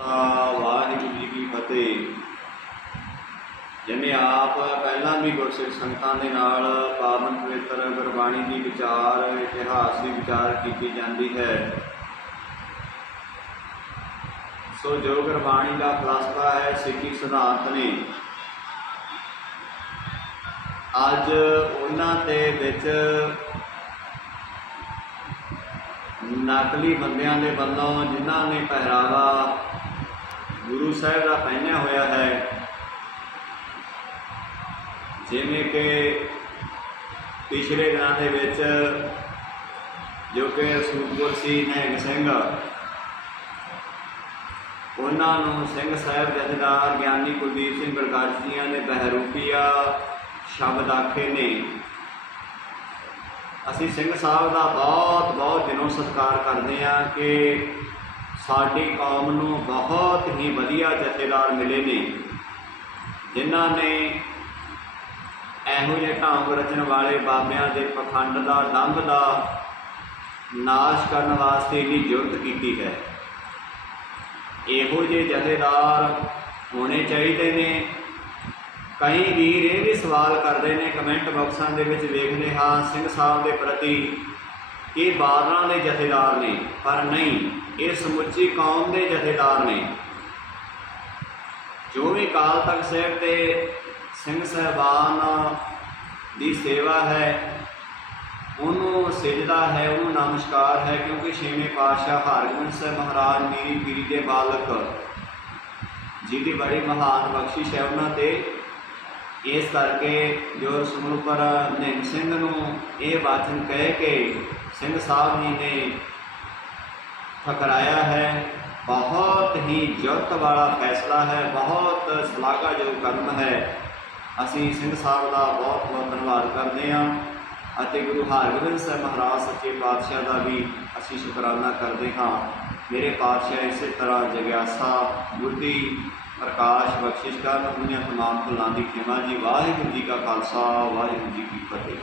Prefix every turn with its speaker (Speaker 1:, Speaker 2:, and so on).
Speaker 1: ਵਾਹਿਗੁਰੂ ਜੀ ਕੀ ਫਤਿਹ। ਜਿਵੇਂ ਆਪ ਪਹਿਲਾਂ ਵੀ ਗੁਰਸਿੱਖ ਸੰਗਤਾਂ ਦੇ ਨਾਲ ਪਾਵਨ ਪਵਿੱਤਰ ਗੁਰਬਾਣੀ ਦੀ ਵਿਚਾਰ, ਇਤਿਹਾਸ ਦੀ ਵਿਚਾਰ ਕੀਤੀ ਜਾਂਦੀ ਹੈ। ਸੋ ਜੋ ਗੁਰਬਾਣੀ ਦਾ ਫਲਸਫਾ ਹੈ, ਸਿੱਖੀ ਸਿਧਾਂਤ ਨੇ। ਅੱਜ ਉਹਨਾਂ ਦੇ ਵਿੱਚ ਨਕਲੀ ਬੰਦਿਆਂ ਦੇ ਵੱਲੋਂ ਜਿਨ੍ਹਾਂ ਨੇ ਪਹਿਰਾਵਾ ਗੁਰੂ ਸਾਹਿਬ ਦਾ ਪਹਿਨਿਆ ਹੋਇਆ ਹੈ। ਜਿਵੇਂ ਕਿ ਪਿਛਲੇ ਦਿਨਾਂ ਦੇ ਵਿੱਚ ਜੋ ਕਿ ਸੂਰਪੁਰ ਸੀ ਨਿਹੰਗ ਸਿੰਘ, ਉਹਨਾਂ ਨੂੰ ਸਿੰਘ ਸਾਹਿਬ ਜਥੇਦਾਰ ਗਿਆਨੀ ਕੁਲਦੀਪ ਸਿੰਘ ਪ੍ਰਕਾਸ਼ ਜੀਆਂ ਨੇ ਬਹਿਰੂਪੀਆ ਸ਼ਬਦ ਆਖੇ ਨੇ। ਅਸੀਂ ਸਿੰਘ ਸਾਹਿਬ ਦਾ ਬਹੁਤ ਬਹੁਤ ਦਿਨੋਂ ਸਤਿਕਾਰ ਕਰਦੇ ਹਾਂ ਕਿ ਸਾਡੀ ਕੌਮ ਨੂੰ ਬਹੁਤ ਹੀ ਵਧੀਆ ਜਥੇਦਾਰ ਮਿਲੇ ਨੇ, ਜਿਨ੍ਹਾਂ ਨੇ ਇਹੋ ਜਿਹੇ ਢਾਂਗ ਰਚਣ ਵਾਲੇ ਬਾਬਿਆਂ ਦੇ ਪਖੰਡ ਦਾ ਦੰਭ ਦਾ ਨਾਸ਼ ਕਰਨ ਵਾਸਤੇ ਵੀ ਜੁਰਤ ਕੀਤੀ ਹੈ। ਇਹੋ ਜਿਹੇ ਜਥੇਦਾਰ ਹੋਣੇ ਚਾਹੀਦੇ ਨੇ। ਕਈ ਵੀਰ ਇਹ ਵੀ ਸਵਾਲ ਕਰਦੇ ਨੇ, ਕਮੈਂਟ ਬਾਕਸਾਂ ਦੇ ਵਿੱਚ ਵੇਖਦੇ ਹਾਂ, ਸਿੰਘ ਸਾਹਿਬ ਦੇ ਪ੍ਰਤੀ ਇਹ ਬਾਦਲਾਂ ਦੇ ਜਥੇਦਾਰ ਨੇ, ਪਰ ਨਹੀਂ, ਇਹ ਸਮੁੱਚੀ ਕੌਮ ਦੇ ਜਥੇਦਾਰ ਨੇ। ਜੋ ਵੀ ਕਾਲ ਤੱਕ ਸਾਹਿਬ ਦੇ ਸਿੰਘ ਸਹਿਬਾਨ ਦੀ ਸੇਵਾ ਹੈ, ਉਹਨੂੰ ਸਜਦਾ ਹੈ, ਉਹਨੂੰ ਨਮਸਕਾਰ ਹੈ, ਕਿਉਂਕਿ ਛੇਵੇਂ ਪਾਤਸ਼ਾਹ ਹਰਗੋਬਿੰਦ ਸਾਹਿਬ ਮਹਾਰਾਜ ਮੀਰੀ ਪੀਰੀ ਦੇ ਬਾਲਕ, ਜਿਹਦੀ ਬੜੀ ਮਹਾਨ ਬਖਸ਼ਿਸ਼ ਹੈ ਉਹਨਾਂ ਤੇ। ਇਸ ਕਰਕੇ ਜੋ ਸਮੂਪਰ ਨਿਹੰਗ ਸਿੰਘ ਨੂੰ ਇਹ ਬਾਚਨ ਕਹਿ ਕੇ ਸਿੰਘ ਸਾਹਿਬ ਜੀ ਨੇ ਠਕਰਾਇਆ ਹੈ। ਬਹੁਤ ਹੀ ਜੁਰਤ ਵਾਲਾ ਫੈਸਲਾ ਹੈ। ਬਹੁਤ ਸ਼ਲਾਘਾਯੋਗ ਕਦਮ ਹੈ। ਅਸੀਂ ਸਿੰਘ ਸਾਹਿਬ ਦਾ ਬਹੁਤ ਬਹੁਤ ਧੰਨਵਾਦ ਕਰਦੇ ਹਾਂ ਅਤੇ ਗੁਰੂ ਹਰਗੋਬਿੰਦ ਸਾਹਿਬ ਮਹਾਰਾਜ ਸੱਚੇ ਪਾਤਸ਼ਾਹ ਦਾ ਵੀ ਅਸੀਂ ਸ਼ੁਕਰਾਨਾ ਕਰਦੇ ਹਾਂ। ਮੇਰੇ ਪਾਤਸ਼ਾਹ ਇਸੇ ਤਰ੍ਹਾਂ ਜਗਿਆਸਾ ਬੁੱਧੀ ਪ੍ਰਕਾਸ਼ ਬਖਸ਼ਿਸ਼ ਕਰਨ, ਦੁਨੀਆ ਤਮਾਮ ਫੁੱਲਾਂ ਦੀ ਖਿਮਾ ਜੀ। ਵਾਹਿਗੁਰੂ ਜੀ ਕਾ ਖਾਲਸਾ, ਵਾਹਿਗੁਰੂ ਜੀ ਕੀ ਫਤਿਹ।